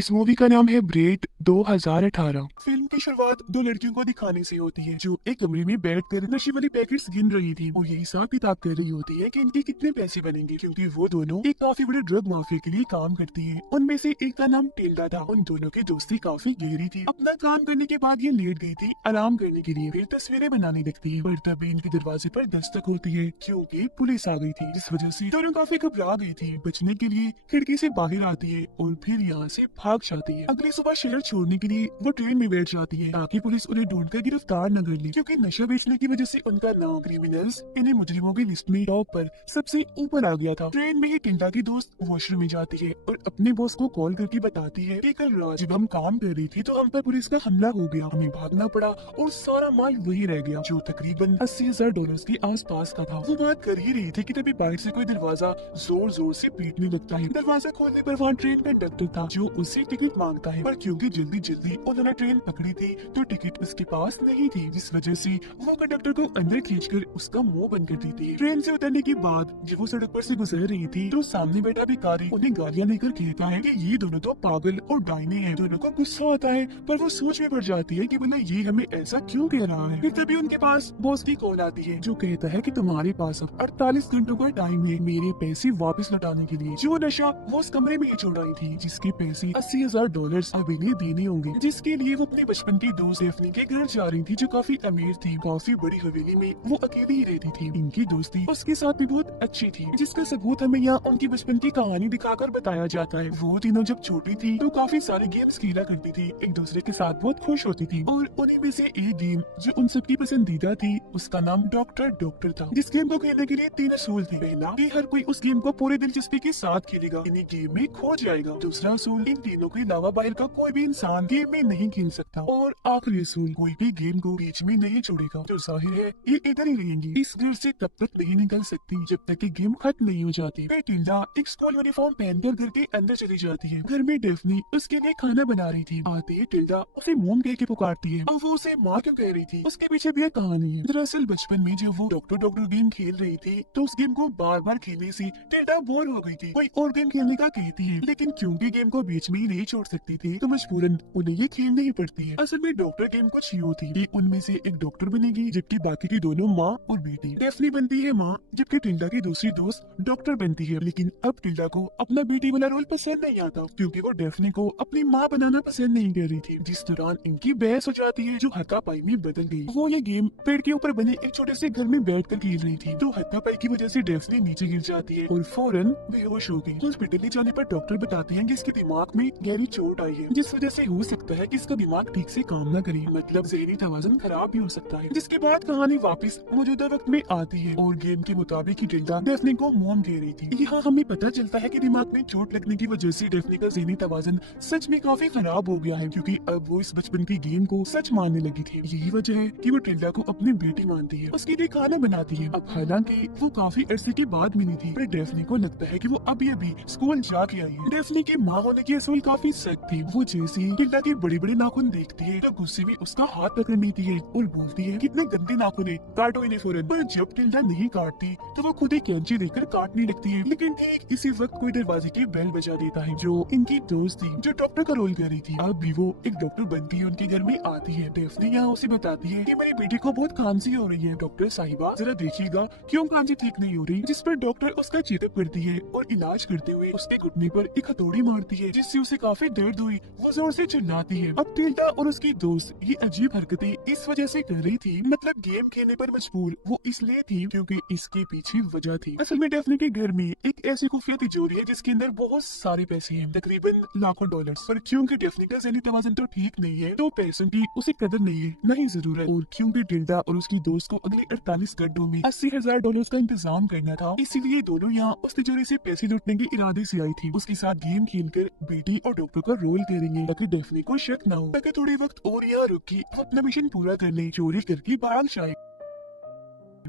इस मूवी का नाम है ब्रेड 2018। फिल्म की शुरुआत दो लड़कियों को दिखाने से होती है जो एक कमरे में बैठकर नशे वाली पैकेट्स गिन रही थी और ये हिसाब किताब कर रही होती है कि इनके कितने पैसे बनेंगे, क्योंकि वो दोनों एक काफी बड़े ड्रग माफिया के लिए काम करती है। उनमें से एक का नाम टिल्डा था। उन दोनों की दोस्ती काफी गहरी थी। अपना काम करने के बाद ये लेट गई थी आराम करने के लिए, फिर तस्वीरें बनाने लगती है। पर तभी इनके दरवाजे पर दस्तक होती है क्योंकि पुलिस आ गई थी, जिस वजह से दोनों काफी घबरा गई थी। बचने के लिए खिड़की से बाहर आती है और फिर यहाँ से भाग जाती है। अगली सुबह शहर छोड़ने के लिए वो ट्रेन में बैठ जाती है ताकि पुलिस उन्हें ढूंढकर गिरफ्तार न कर ले, क्योंकि नशा बेचने की वजह से उनका नाम क्रिमिनल्स इन्हें मुजरिमों की लिस्ट में टॉप पर सबसे ऊपर आ गया था। ट्रेन में ही टिल्डा की दोस्त वॉशरूम में जाती है और अपने बॉस को कॉल करके बताती है कि कल रात जब हम काम कर रही थी तो हम पर पुलिस का हमला हो गया, हमें भागना पड़ा और सारा माल वही रह गया जो तकरीबन $80,000 के आसपास का था। वो बात कर ही रही थी कि तभी बाहर से कोई दरवाजा जोर जोर से पीटने लगता है। दरवाजा खोलने पर वहाँ ट्रेन कंडक्टर था जो उससे टिकट मांगता है, पर क्योंकि जल्दी जल्दी उन्होंने ट्रेन पकड़ी थी तो टिकट उसके पास नहीं थी, जिस वजह से वो कंडक्टर को अंदर खींचकर उसका मुंह बंद कर देती है। ट्रेन से उतरने के बाद जब वो सड़क पर से गुजर रही थी तो सामने बैठा भिखारी उन्हें गालियां लेकर कहता है कि ये दोनों तो पागल और डायने हैं। दोनों को गुस्सा आता है पर वो सोच में पड़ जाती है कि बोला ये हमें ऐसा क्यों कह रहा है। फिर तभी उनके पास बॉस की कॉल आती है जो कहता है कि तुम्हारे पास अब 48 घंटों का टाइम है मेरे पैसे वापस लौटाने के लिए। जो नशा वो उस कमरे में ही छोड़ आई थी, जिसके पैसे $80,000 अब इन्हें देने होंगे, जिसके लिए वो अपने बचपन की दोस्त डेफनी के घर जा रही थी जो काफी अमीर थी। काफी बड़ी हवेली में वो अकेली ही रहती थी। इनकी दोस्ती उसके साथ भी बहुत अच्छी थी, जिसका सबूत हमें यहाँ उनकी बचपन की कहानी दिखाकर बताया जाता है। वो तीनों जब छोटी थी तो काफी सारे गेम्स खेला करती थी, एक दूसरे के साथ बहुत खुश होती थी और उन्हीं में से एक गेम जो उन सबकी पसंदीदा थी उसका नाम डॉक्टर था। जिस गेम को खेलने के लिए 3 असूल थे। पहला कि हर कोई उस गेम को पूरे दिलचस्पी के साथ खेलेगा, इन्हीं गेम में खो जाएगा। दूसरा असूल इन तीनों के अलावा बाहर का कोई भी इंसान गेम में नहीं खेल सकता। और आखिरी असूल कोई भी गेम को बीच में नहीं छोड़ेगा। तो जाहिर है ये इधर ही रहेंगी, इस घर से तब तक नहीं निकल सकती जब तक कि गेम खत्म नहीं हो जाती। फिर टिल्डा एक स्कूल यूनिफॉर्म पहनकर घर के अंदर चली जाती है। घर में डेफनी उसके लिए खाना बना रही थी। आते ही टिल्डा उसे मोम कह के पुकारती है और वो उसे माँ क्यों कह रही थी उसके पीछे भी एक कहानी है। दरअसल बचपन में जब वो डॉक्टर गेम खेल रही थी तो उस गेम को बार बार खेलने से टिल्डा बोर हो गई थी। कोई और गेम खेलने का कहती है, लेकिन क्योंकि गेम को बीच में ही नहीं छोड़ सकती थी तो मजबूरन उन्हें ये खेलनी ही पड़ती है। असल में डॉक्टर गेम कुछ यूं थी कि उनमें से एक डॉक्टर बनेगी जबकि बाकी की दोनों माँ और बेटी। डेफनी बनती है माँ जबकि टिल्डा की दूसरी दोस्त डॉक्टर बनती है। लेकिन अब टिल्डा को अपना बेटी वाला रोल पसंद नहीं आता क्योंकि वो डेफनी को अपनी माँ बनाना पसंद नहीं कर रही थी। जिस दौरान इनकी बहस हो जाती है जो हाथापाई में बदल गई। वो ये गेम पेड़ के ऊपर बने एक छोटे से घर में बैठकर खेल रही थी तो हाथापाई की वजह से डेफनी नीचे गिर जाती है और फौरन बेहोश हो गई। हॉस्पिटल ले जाने पर डॉक्टर बताते हैं कि इसके दिमाग में गहरी चोट आई है, जिस वजह से हो सकता है कि इसका दिमाग ठीक से काम न करे, मतलब ज़हनी तवाज़ुन खराब भी हो सकता है। जिसके बाद कहानी वापस मौजूदा वक्त में आती है और गेम के मुताबिक ही टिल्डा डेफनी को मोम दे रही थी। यहाँ हमें पता चलता है कि दिमाग में चोट लगने की वजह से डेफनी का ज़हनी तवाज़ुन सच में काफी खराब हो गया है, क्योंकि अब वो इस बचपन की गेम को सच मानने लगी थी। यही वजह है कि वो टिल्डा को अपनी बेटी मानती है, उसके लिए खाना बनाती है। अब हालांकि वो काफी अरसे के बाद मिली थी पर डेफनी को लगता है कि वो अभी स्कूल जाके आई है। डेफनी की माँ होने की असूल काफी सख्त थी। वो जैसे ही टिल्डा के बड़े बड़े नाखून देखती है तो गुस्से में उसका हाथ पकड़ लेती है और बोलती है कितने गंदे नाखून है, काटो इन्हें फौरन। पर जब टिल्डा नहीं काटती तो वो खुद ही कैंची लेकर काटने लगती है। लेकिन ठीक इसी वक्त कोई दरवाजे की बेल बजा देता है जो इनकी दोस्त थी जो डॉक्टर का रोल कर रही थी। अब भी वो एक डॉक्टर बनती है, उनके घर में आती है। डेफनी यहाँ उसे बताती है कि मेरी बेटी को बहुत खांसी हो रही है, डॉक्टर साहिबा जरा देखिएगा क्यों खांसी ठीक नहीं हो रही। जिस पर डॉक्टर उसका चेकअप करती है और इलाज करते हुए उसके घुटने पर एक हथौड़ी मारती है जिससे उसे काफी दर्द हुई। वो जोर से चिल्लाती है। अब टिल्डा और उसकी दोस्त ये अजीब हरकतें इस वजह से कर रही थी, मतलब गेम खेलने पर मजबूर वो इसलिए थी क्योंकि इसके पीछे वजह थी। असल में डेफनी के घर में एक ऐसी खुफिया तिजोरी है जिसके अंदर बहुत सारे पैसे हैं, तकरीबन लाखों डॉलर्स। पर क्योंकि डेफनी का ज़हनी तवाज़ुन तो ठीक नहीं है तो पैसों की उसे कदर नहीं है, नहीं जरूरत। और क्योंकि टिल्डा और उसकी दोस्त को अगले 48 घंटों में $80,000 का इंतजाम करना था, इसीलिए दोनों यहाँ उस तिजोरी से पैसे लूटने के इरादे से आई थी। उसके साथ गेम खेलकर बेटी और डॉक्टर का रोल करेंगे ताकि डेफनी को शक न हो, ताकि थोड़े वक्त और यहाँ रुक के वो अपना मिशन पूरा कर ले, चोरी करके भाग जाए।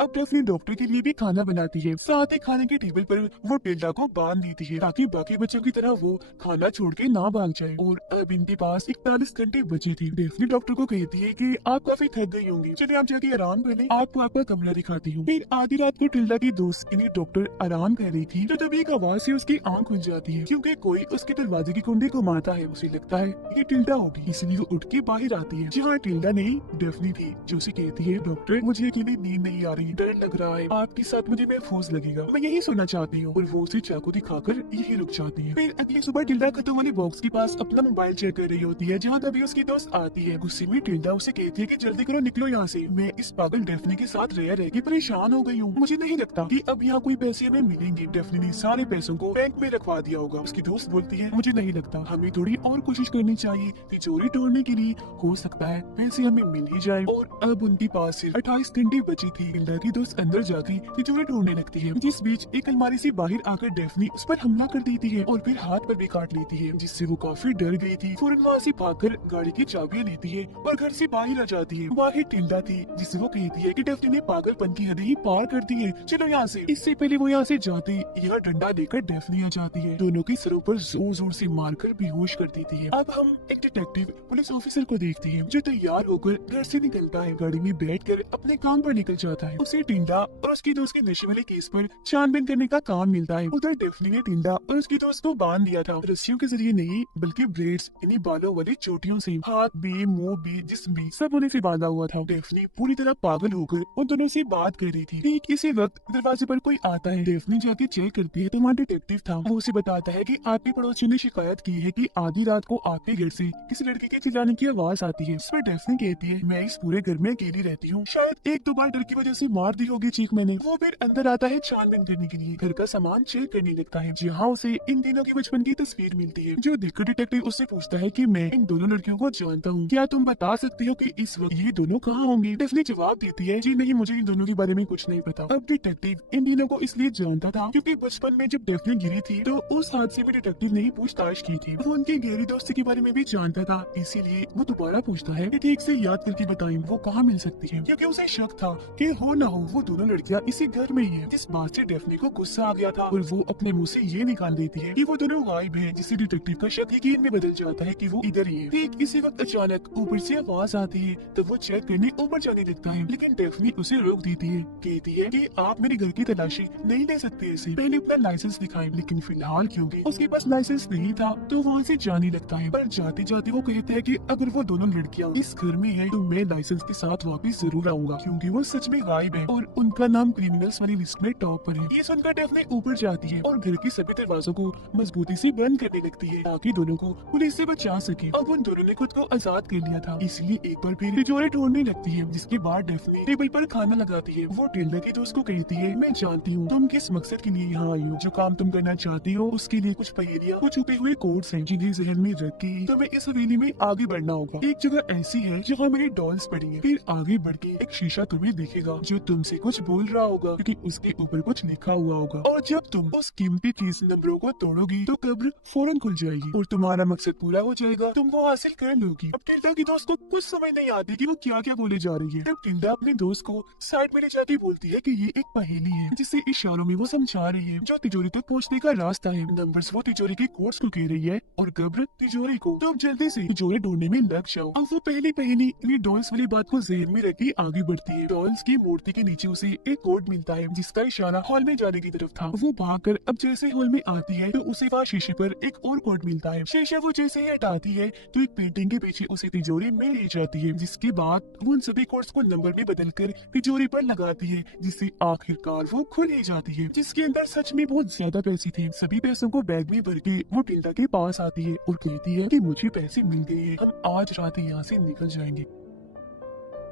अब डेफनी डॉक्टर के लिए भी खाना बनाती है। साथ ही खाने के टेबल पर वो टिल्डा को बांध देती है ताकि बाकी बच्चों की तरह वो खाना छोड़ के ना भाग जाए। और अब इनके पास 41 घंटे बचे थे। डेफनी डॉक्टर को कहती है कि आप काफी थक गई होंगी, चलिए आप जाके आराम कर लें, आपको आपका कमरा दिखाती हूँ। फिर आधी रात को टिल्डा की दोस्त यानी डॉक्टर आराम कर रही थी तो तभी एक आवाज से उसकी आंख खुल जाती है क्योंकि कोई उसके दरवाजे की कुंडी घुमाता है। उसे लगता है ये टिल्डा होगी, इसलिए वो उठ के बाहर आती है जहाँ टिल्डा नहीं डेफनी थी, जो उसे कहती है डॉक्टर मुझे अकेली नींद नहीं आ रही, डर लग रहा है, आपके साथ मुझे महफूज लगेगा, मैं यही सोना चाहती हूँ। और वो उसे चाकू दिखाकर यही रुक जाती है। फिर अगली सुबह टिल्डा खत्म वाली बॉक्स के पास अपना मोबाइल चेक कर रही होती है जहाँ तभी उसकी दोस्त आती है। गुस्से में टिल्डा उसे कहती है कि जल्दी करो, निकलो यहाँ से, मैं इस पागल डेफनी के साथ रह के परेशान हो गई हूँ, मुझे नहीं लगता कि अब यहाँ कोई पैसे हमें मिलेंगे, डेफनी ने सारे पैसों को बैंक में रखवा दिया होगा। उसकी दोस्त बोलती है मुझे नहीं लगता, हमें थोड़ी और कोशिश करनी चाहिए, तिजोरी तोड़ने के लिए हो सकता है पैसे हमें मिल ही जाए। और अब उनके पास सिर्फ 28 घंटे बची थी। टिल्डा की दोस्त अंदर जाकर तिजोरी ढूंढने लगती है, जिस बीच एक अलमारी से बाहर आकर डेफनी उस पर हमला कर देती है और फिर हाथ पर भी काट लेती है, जिससे वो काफी डर गई थी। फौरन वहाँ से भागकर गाड़ी की चाबियां लेती है और घर से बाहर आ जाती है। बाहर टिल्डा थी जिससे वो कहती है कि डेफनी ने पागलपन की हदें ही पार कर दी है, चलो यहाँ से। इससे पहले वो यहाँ से जाते यह डंडा लेकर डेफनी आ जाती है, दोनों के सरों पर जोर जोर से मारकर बेहोश कर देती है। अब हम एक डिटेक्टिव पुलिस ऑफिसर को देखते हैं जो तैयार होकर घर से निकलता है, गाड़ी में बैठकर अपने काम पर निकल जाता है। उसे टिल्डा और उसकी दोस्त के नशे वाले केस पर छानबीन करने का काम मिलता है। उधर डेफनी ने टिल्डा और उसकी दोस्त को बांध दिया था, रस्सियों के जरिए नहीं बल्कि ब्लेड्स यानी बालों वाली चोटियों से, हाथ भी मुंह भी जिस्म भी सब उन्हें से बांधा हुआ था। डेफनी पूरी तरह पागल होकर उन दोनों से बात कर रही थी। ठीक इसी वक्त दरवाजे पर कोई आता है। डेफनी जाके चेक करती है तो वहाँ डिटेक्टिव था। वो उसे बताता है कि आपके पड़ोसी ने शिकायत की है कि आधी रात को आपके घर से किसी लड़के के चिल्लाने की आवाज आती है। इस पर डेफनी कहती है मैं इस पूरे घर में अकेली रहती हूँ, शायद एक दो बार डर की वजह से मार दी होगी चीख मैंने। वो फिर अंदर आता है छानबीन करने के लिए, घर का सामान चेक करने लगता है जहाँ उसे इन तीनों की बचपन की तस्वीर मिलती है। जो देखकर डिटेक्टिव उससे पूछता है कि मैं इन दोनों लड़कियों को जानता हूँ, क्या तुम बता सकती हो कि इस वक्त ये दोनों कहाँ होंगी? डेफनी जवाब देती है जी नहीं, मुझे इन दोनों के बारे में कुछ नहीं पता। अब डिटेक्टिव इन तीनों को इसलिए जानता था क्योंकि बचपन में जब डेफनी गिरी थी तो उस हादसे में डिटेक्टिव ने ही पूछताछ की थी। वो उनके गहरी दोस्ती के बारे में भी जानता था, इसीलिए वो दोबारा पूछता है कि ठीक से याद करके बताएं वो कहाँ मिल सकती है, क्योंकि उसे शक था कि हो ना हो वो दोनों लड़कियां इसी घर में ही है। जिस बात से डेफनी को गुस्सा आ गया था और वो अपने मुंह से ये निकाल देती है कि वो दोनों गायब हैं, जिससे डिटेक्टिव का शक यकीन में बदल जाता है कि वो इधर ही है। ठीक इसी वक्त अचानक ऊपर से आवाज आती है तो वो चेक करने ऊपर जाने लगता है, लेकिन डेफनी उसे रोक देती है, कहती है कि आप मेरे घर की तलाशी नहीं ले सकते ऐसे, पहले अपना लाइसेंस दिखाएं। लेकिन फिलहाल क्योंकि उसके पास लाइसेंस नहीं था तो वहाँ से जाने लगता है। पर जाते जाते वो कहते हैं कि अगर वो दोनों लड़कियाँ इस घर में है तो मैं लाइसेंस के साथ वापस जरूर आऊंगा, क्योंकि वो सच में गायब है और उनका नाम क्रिमिनल्स वाली लिस्ट में टॉप पर है। ये सुनकर डेफनी ऊपर जाती है और घर के सभी दरवाजों को मजबूती से बंद करने लगती है ताकि दोनों को पुलिस से बचा सके। अब उन दोनों ने खुद को आजाद कर लिया था, इसलिए एक बार फिर तिजोरी ढूंढने लगती है, जिसके बाद डेफनी टेबल पर खाना लगाती है। वो टिल्डा की दोस्त को कहती है मैं जानती हूँ तुम किस मकसद के लिए यहाँ आई हो, जो काम तुम करना चाहती हो उसके लिए कुछ पहेलियाँ, कुछ छुपे हुए कोड्स हैं जिन्हें जहन में रख के तुम्हें इस हवेली में आगे बढ़ना होगा। एक जगह ऐसी है जहाँ मेरी डॉल्स पड़ी है, फिर आगे बढ़ के एक शीशा तुम्हें दिखेगा जो तुमसे कुछ बोल रहा होगा क्योंकि उसके ऊपर कुछ लिखा हुआ होगा, और जब तुम उस कीमती चीज नंबरों को तोड़ोगी तो कब्र फौरन खुल जाएगी और तुम्हारा मकसद पूरा हो जाएगा, तुम वो हासिल कर लोगी। अब टिल्डा की दोस्त को कुछ समझ नहीं आती कि वो क्या क्या बोले जा रही है। तब टिल्डा अपने दोस्त को साइड में ले जाके बोलती है कि ये एक पहेली है जिससे इशारों में वो समझा रही है जो तिजोरी तक पहुँचने का रास्ता है। नंबर्स वो तिजोरी के कोड्स को कह रही है और कब्र तिजोरी को, तो अब जल्दी से तिजोरी ढूंढने में लग जाओ। अब वो पहली पहेली डॉल्स वाली बात को जहन में रख के आगे बढ़ती है। डॉल्स की मूर्ति के नीचे उसे एक कोड मिलता है जिसका इशारा हॉल में जाने की तरफ था। वो भागकर अब जैसे हॉल में आती है तो उसे वहाँ शीशे पर एक और कोड मिलता है। शीशा वो जैसे ही हटाती है तो एक पेंटिंग के पीछे उसे तिजोरी में ले जाती है, जिसके बाद वो उन सभी कोड्स को नंबर में बदलकर तिजोरी पर लगाती है, जिससे आखिरकार वो खुल ही जाती है, जिसके अंदर सच में बहुत ज्यादा पैसे थे। सभी पैसों को बैग में भर के वो टिल्डा के पास आती है और कहती है कि मुझे पैसे मिल गए हैं, हम आज रात यहाँ से निकल जाएंगे।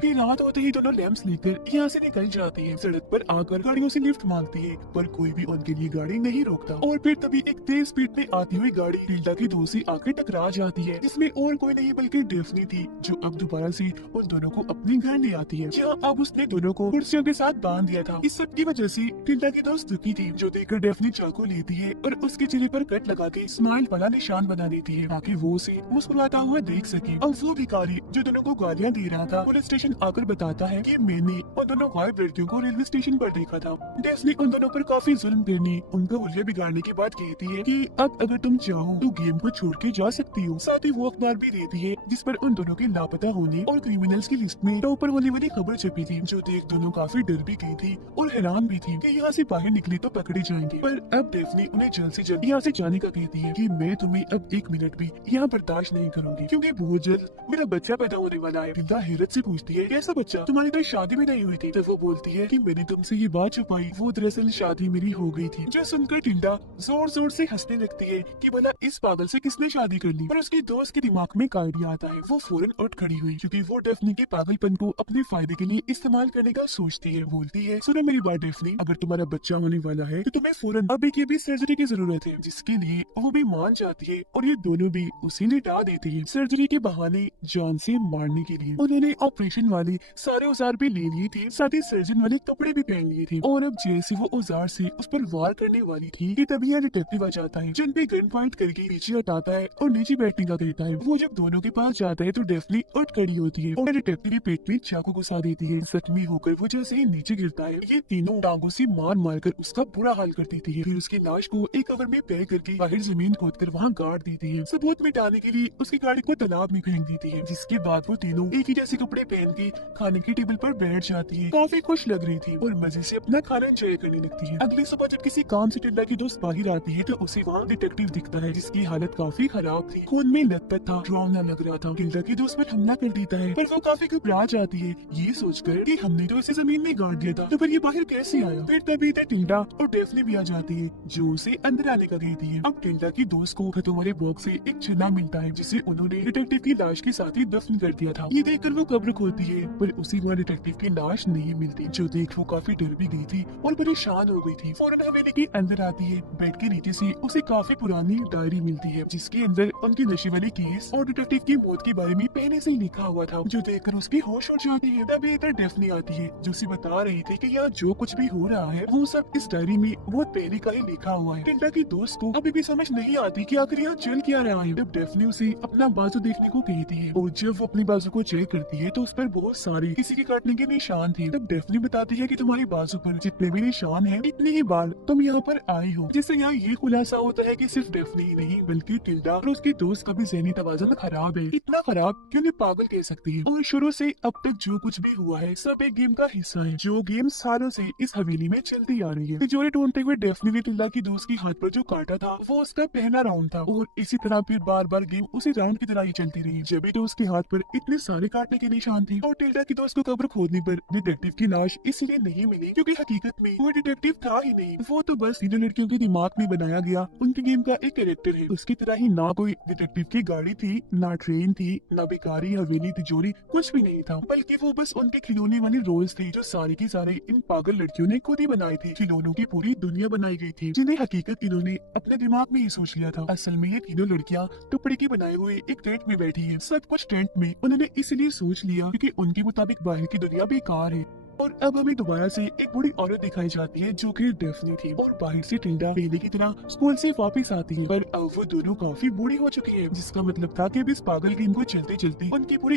फिर रात होते ही दोनों लैंप्स लेकर यहाँ से निकल जाती है। सड़क पर आकर गाड़ियों से लिफ्ट मांगती है पर कोई भी उनके लिए गाड़ी नहीं रोकता, और फिर तभी एक तेज स्पीड में आती हुई गाड़ी टिल्डा की दोस्त से आकर टकरा जाती है, जिसमें और कोई नहीं बल्कि डेफनी थी जो अब दोबारा से उन दोनों को अपने घर ले आती है, जहाँ अब उसने दोनों को कुर्सियों के साथ बांध दिया था। इस सब की वजह से टिल्डा की दोस्त दुखी थी, जो देखकर डेफनी चाकू लेती है और उसके चेहरे पर कट लगा के स्माइल वाला निशान बना देती है ताकि वो उसे मुस्कुराता हुआ देख सके। अब वो भिखारी जो दोनों को गालियाँ दे रहा था पुलिस स्टेशन स्टेशन आकर बताता है कि मैंने उन दोनों गायब लड़कियों को रेलवे स्टेशन पर देखा था। डेफनी उन दोनों पर काफी जुल्म करने, उनका हुलिया बिगाड़ने के बाद कहती है कि अब अगर तुम चाहो तो गेम को छोड़ के जा सकती हो। साथ ही वो अखबार भी देती है जिस पर उन दोनों के लापता होने और क्रिमिनल्स की लिस्ट में टॉपर होने वाली खबर छपी थी, जो देख दोनों काफी डर भी गई थी और हैरान भी थी कि यहाँ से बाहर निकले तो पकड़े जाएंगे। पर अब डेफनी उन्हें जल्द से जल्द यहाँ से जाने का कहती है कि मैं तुम्हें अब 1 मिनट भी यहाँ बर्दाश्त नहीं करूंगी, क्योंकि बहुत जल्द मेरा बच्चा पैदा होने वाला है। टिल्डा हैरत से पूछती है कैसा बच्चा, तुम्हारी तो शादी भी नहीं हुई थी। तब वो बोलती है कि मैंने तुमसे ये बात छुपाई, वो दरअसल शादी मेरी हो गई थी। जो सुनकर टिल्डा जोर जोर से हंसने लगती है कि भला इस पागल से किसने शादी कर ली। पर उसके दोस्त के दिमाग में एक आइडिया आता है। वो फौरन उठ खड़ी हुई, क्योंकि वो डेफनी के पागलपन को अपने फायदे के लिए इस्तेमाल करने का सोचती है। बोलती है सुनो मेरी बात डेफनी, अगर तुम्हारा बच्चा होने वाला है तो तुम्हें फौरन अभी की भी सर्जरी की जरूरत है, जिसके लिए वो भी मान जाती है और ये दोनों भी उसी लिटा देती है सर्जरी के बहाने जान से मारने के लिए। उन्होंने ऑपरेशन वाले सारे औजार भी ले लिए थे, साथ ही सर्जन वाले कपड़े भी पहन लिए थे। और अब जैसे वो औजार से उस पर वार करने वाली थी कि तभी यहाँ डिटेक्टिव आ जाता है, जिन पे गन पॉइंट करके पीछे हटाता है और नीचे बैठने का कहता है। वो जब दोनों के पास जाता है तो डेफनी उठ खड़ी होती है और डिटेक्टिव के पेट में चाकू घुसा देती है। जख्मी होकर वो जैसे ही नीचे गिरता है, ये तीनों टांगों से मार मार कर उसका बुरा हाल कर देती है। फिर उसकी लाश को एक कवर में पैक करके बाहर जमीन खोद कर वहाँ गाड़ देती है। सबूत मिटाने के लिए उसकी गाड़ी को तालाब में फेंक देती है, जिसके बाद वो तीनों एक ही जैसे कपड़े पहन के खाने की टेबल पर बैठ जाती है। काफी खुश लग रही थी और मजे से अपना खाना एंजॉय करने लगती है। अगली सुबह जब किसी काम से टिल्डा की दोस्त बाहर आती है तो उसे वहाँ डिटेक्टिव दिखता है, जिसकी हालत काफी खराब थी, खून में लथपथ था, डरावना लग रहा था। टिल्डा की दोस्त पर हमला कर देता है, पर वो काफी घबरा जाती है, ये सोचकर कि हमने तो इसे जमीन में गाड़ दिया था, तो फिर ये बाहर कैसे आया। फिर तभी टिल्डा और डेफनी भी आ जाती है, जो उसे अंदर आने का कहती है। अब टिल्डा की दोस्त को खतों वाले बॉक्स से एक छन्ना मिलता है, जिसे उन्होंने डिटेक्टिव की लाश के साथ ही दफन कर दिया था। ये देखकर वो कब्र खोलती है, पर उसी वहाँ डिटेक्टिव की लाश नहीं मिलती, जो देख वो काफी डर भी गई थी और परेशान हो गई थी। फौरन हवेली के अंदर आती है। बेड के नीचे से उसे काफी पुरानी डायरी मिलती है, जिसके अंदर उनकी नशे वाली केस और डिटेक्टिव की मौत के बारे में पहले से ही लिखा हुआ था, जो देखकर उसकी होश उड़ जाती है। तभी इधर डेफनी आती है, जो उसे बता रही थी कि यहाँ जो कुछ भी हो रहा है वो सब इस डायरी में बहुत पहले का ही लिखा हुआ है। टिल्डा की दोस्त को अभी भी समझ नहीं आती कि आखिर यहाँ चल क्या रहा है। जब डेफनी उसे अपना बाजू देखने को कहती है और जब वो अपनी बाजू को चेक करती है तो उस पर बहुत सारे किसी के काटने के निशान थे। तब डेफनी बताती है कि तुम्हारी बाजू पर जितने भी निशान हैं, इतने ही बार तुम यहाँ पर आई हो। जिससे यहाँ ये खुलासा होता है कि सिर्फ डेफनी ही नहीं बल्कि टिल्डा और उसकी दोस्त का भी ज़हनी तवाज़ुन खराब है। इतना खराब कि उन्हें पागल कह सकती है। और शुरू से अब तक जो कुछ भी हुआ है सब एक गेम का हिस्सा है, जो गेम सालों से इस हवेली में चलती आ रही है। तिजोरी ढूंढते हुए डेफनी ने टिल्डा की दोस्त के हाथ पर जो काटा था वो उसका पहला राउंड था, और इसी तरह फिर बार बार गेम उसी राउंड की तरह ही चलती रही। जब भी तो उसके हाथ पर इतने सारे काटने के निशान थे। और टिल्डा की दोस्त को कब्र खोदने पर डिटेक्टिव की लाश इसलिए नहीं मिली क्योंकि हकीकत में वो डिटेक्टिव था ही नहीं, वो तो बस तीनों लड़कियों के दिमाग में बनाया गया उनके गेम का एक कैरेक्टर है। उसकी तरह ही ना कोई डिटेक्टिव की गाड़ी थी, ना ट्रेन थी, ना बेकारी हवेली तिजोरी, कुछ भी नहीं था, बल्कि वो बस उनके खिलौने वाले रोल्स थे, जो सारे के सारे इन पागल लड़कियों ने खुद ही बनाए थे। खिलौनों की पूरी दुनिया बनाई गई थी, जिन्हें हकीकत इन्होंने अपने दिमाग में ही सोच लिया था। असल में ये तीनों लड़कियां टुकड़े के बनाए हुए एक टेंट में बैठी है। सब कुछ टेंट में उन्होंने इसलिए सोच लिया क्योंकि उनके मुताबिक बाहर की दुनिया बेकार है। और अब हमें दोबारा से एक बूढ़ी औरत दिखाई जाती है, जो कि डेफनी थी, और बाहर से टिल्डा पहले की तरह स्कूल से वापस आती है। पर अब वो दोनों काफी बूढ़ी हो चुकी है, जिसका मतलब था कि अब इस पागल गेम को चलते चलते उनकी पूरी